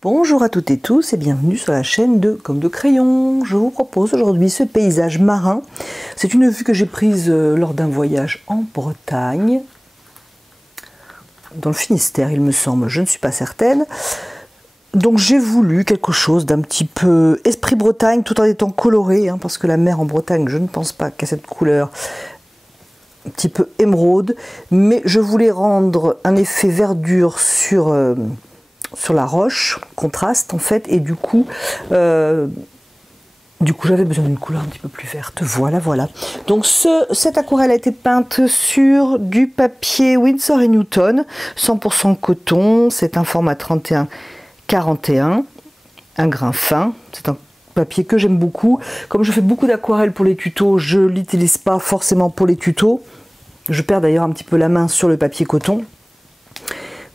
Bonjour à toutes et tous et bienvenue sur la chaîne de Comme de Crayon. Je vous propose aujourd'hui ce paysage marin. C'est une vue que j'ai prise lors d'un voyage en Bretagne, dans le Finistère il me semble, je ne suis pas certaine. Donc j'ai voulu quelque chose d'un petit peu esprit Bretagne tout en étant coloré, parce que la mer en Bretagne, je ne pense pas qu'à cette couleur un petit peu émeraude, mais je voulais rendre un effet verdure sur la roche, contraste en fait, et du coup j'avais besoin d'une couleur un petit peu plus verte. Voilà. Donc cette aquarelle a été peinte sur du papier Winsor & Newton, 100% coton. C'est un format 31-41, un grain fin. C'est un papier que j'aime beaucoup. Comme je fais beaucoup d'aquarelles pour les tutos, je ne l'utilise pas forcément pour les tutos. Je perds d'ailleurs un petit peu la main sur le papier coton.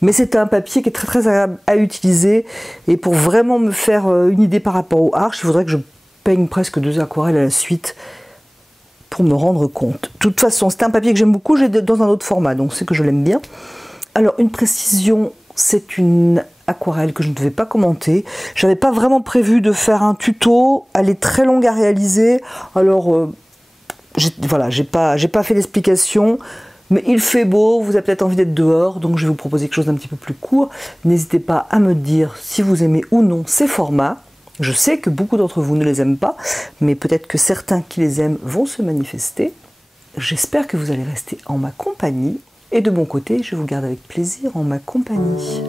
Mais c'est un papier qui est très agréable à utiliser. Et pour vraiment me faire une idée par rapport aux arches, il faudrait que je peigne presque 2 aquarelles à la suite pour me rendre compte. De toute façon, c'est un papier que j'aime beaucoup. J'ai dans un autre format, donc c'est que je l'aime bien. Alors, une précision, c'est une aquarelle que je ne devais pas commenter. Je n'avais pas vraiment prévu de faire un tuto. Elle est très longue à réaliser. Alors, voilà, j'ai pas fait d'explication. Mais il fait beau, vous avez peut-être envie d'être dehors, donc je vais vous proposer quelque chose d'un petit peu plus court. N'hésitez pas à me dire si vous aimez ou non ces formats. Je sais que beaucoup d'entre vous ne les aiment pas, mais peut-être que certains qui les aiment vont se manifester. J'espère que vous allez rester en ma compagnie. Et de mon côté, je vous garde avec plaisir en ma compagnie.